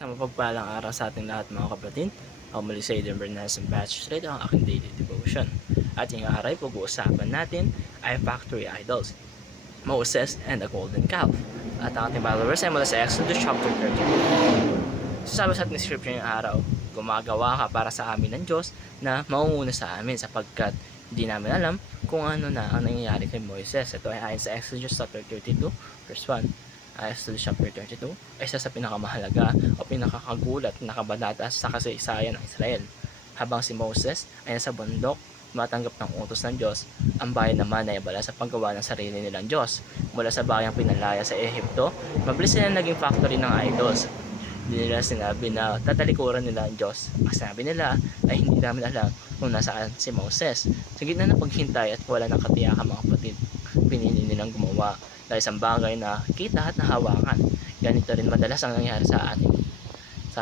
Sa mapagpalang araw sa ating lahat mga kapatid. Ako muli sa Eden Bernas and Batch Straight ang aking daily devotion. At yung araw pag-uusapan natin ay Factory Idols, Moses and the Golden Calf. At ang ating Bible verse ay mula sa Exodus chapter 32. Sabi sa ating scripture yung araw, gumagawa ka para sa amin ng Diyos na maunguna sa amin sapagkat hindi namin alam kung ano na ang nangyayari kay Moises. Ito ay ayon sa Exodus chapter 32 verse 1. Exodus chapter 32 ay isa sa pinakamahalaga o pinakakagulat na kabanata sa kasaysayan ng Israel. Habang si Moses ay nasa bundok, matanggap ng utos ng Diyos, ang bayan naman ay abala sa paggawa ng sarili nilang Diyos. Mula sa bayang pinalaya sa Ehipto, mabilis sila naging factory ng idols. Hindi nila sinabi na tatalikuran nila ang Diyos. Ang sinabi nila ay hindi namin alam kung nasaan si Moses. Sa gitna ng paghintay at wala ng katiyakan mga kapatid, pinili nilang gumawa ng isang bagay na kita at nahawakan. Ganito rin madalas ang nangyari sa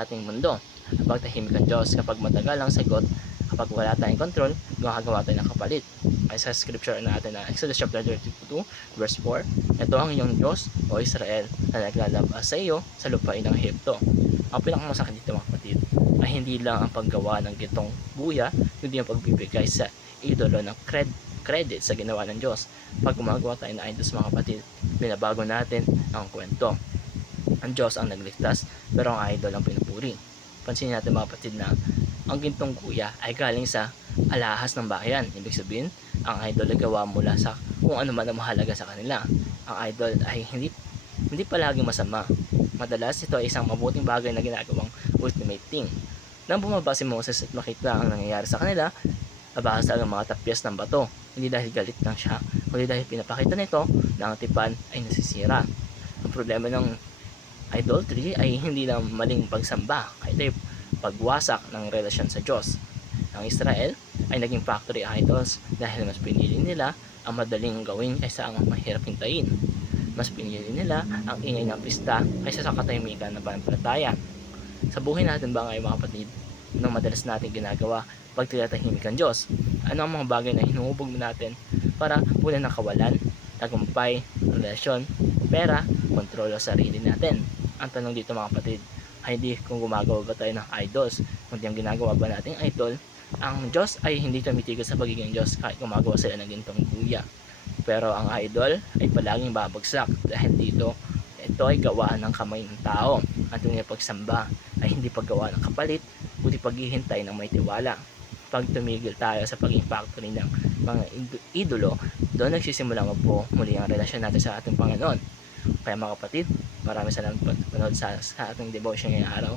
ating mundo. Kapag tahimik ang Diyos, kapag matagal ang sagot, kapag wala tayong control, gumagawa tayo ng kapalit. Ay sa scripture natin na Exodus chapter 32 verse 4, ito ang iyong Diyos o Israel na naglalabas sa iyo sa lupain ng Ehipto. Ang pinakamasakit dito mga kapatid ay hindi lang ang paggawa ng gitong buya, kundi ang pagbibigay sa idolo ng credit sa ginawa ng Diyos. Pag gumagawa tayo ng idols mga kapatid, binabago natin ang kwento. Ang Diyos ang nagligtas, pero ang idol ang pinupuri. Pansin natin mga kapatid na ang gintong kuya ay galing sa alahas ng bayan. Ibig sabihin, ang idol ay gawa mula sa kung ano man ang mahalaga sa kanila. Ang idol ay hindi palaging masama. Madalas ito ay isang mabuting bagay na ginagawang ultimate thing. Nang bumaba si Moses at makita ang nangyayari sa kanila, nabasag ang mga tapyas ng bato. Hindi dahil galit lang siya, kundi dahil pinapakita nito na ang tipan ay nasisira. Ang problema ng idolatry ay hindi lang maling pagsamba, kaya pagwasak ng relasyon sa Diyos. Ang Israel ay naging factory idols dahil mas pinili nila ang madaling gawin kaysa ang mahirap hintayin. Mas pinili nila ang ingay ng pista kaysa sa katahimikan ng pananampalataya. Sa buhay natin ba ngayon mga kapatid, anong madalas natin ginagawa pag tinatahimik ang Diyos? Ano ang mga bagay na hinuhubog natin para punan ng kawalan, tagumpay, relasyon, pera, kontrol sa sarili natin? Ang tanong dito mga kapatid ay hindi kung gumagawa ba tayo ng idols, kundi ang ginagawa ba nating idol. Ang Diyos ay hindi tumitigil sa pagiging Diyos kahit gumagawa sila ng gintong buya. Pero ang idol ay palaging babagsak dahil dito ito ay gawaan ng kamay ng tao. Ang tunay na pagsamba ay hindi paggawa ng kapalit, kundi paghihintay ng may tiwala. Pag tumigil tayo sa pagiging factory ng mga idolo, doon nagsisimula po muli ang relasyon natin sa ating Panginoon. Kaya mga kapatid, maraming salamat panood sa ating devotion ngayong araw.